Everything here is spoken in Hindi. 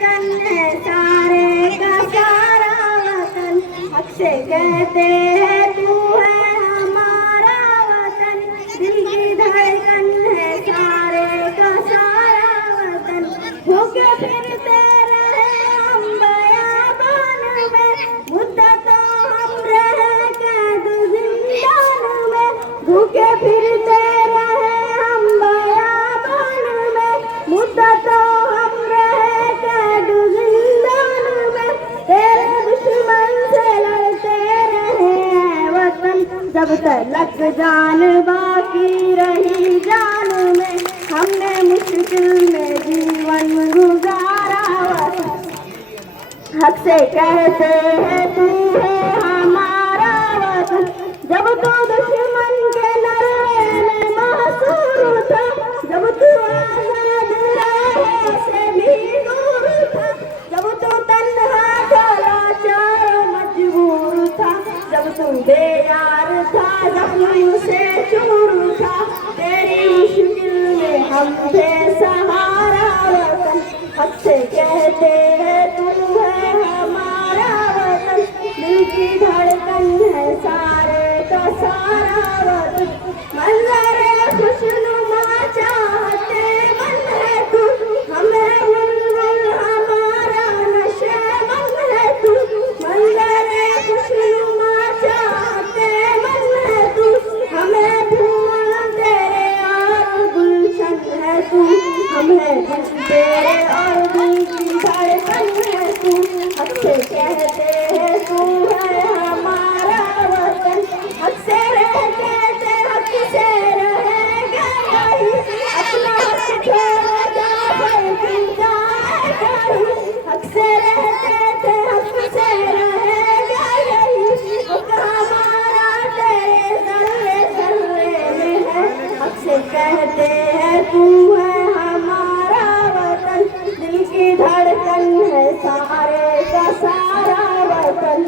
धड़कन है सारे का सारा वतन। हक से कहते हैं तू है हमारा वतन। दिल की धड़कन है सारे का सारा वतन। भूखे फिरते रहे हम बयाबान में, मुद्दतों हम रहे कैद जिंदान में। भूखे फिरते रहे हम बयाबान में, मुद्दतों हम रहे कैद जिंदान में। तेरे दुश्मन से लड़ते रहे हैं वतन, जब तक जान बाकी रही जान में। हमने मुश्किल में जीवन गुजारा वतन। हक से कहते हैं तू है हमारा वतन। जब तो दुश्मन के लड़े में महसूर था, जब तू आजाद रहे से भी दूर था। जब तू तन्हा था लाचार मजबूर था, जब तू बेयार था जख्म से चूर था। तेरी मुश्किल में हम थे सहारा वतन। हक से कहते हैं तू है हमारा वतन। दिल की धड़कन है सारे का सारा वतन। मंजरे खुशनुमा चाहते मन है तू, हमें बुलबुल हमारा नशेमंद है तू। मंजरे खुशनुमा चाहते मन है तू, हमें फूल तेरे और गुलशन है तू। हमें तेरे और दिल की धड़कन है तू। हक से कहते हैं तू है हमारा वतन। हक से रहते थे हक से रहेगा यही, अपना हक छोड़ जाए जाएगा ही। हक से रहते थे हक से रहेगा यही, हक हमारा तेरे सर्रे सर्रे में है। हक से कहते हैं तू है हमारा वतन। दिल की धड़कन है सारे का सारा वतन।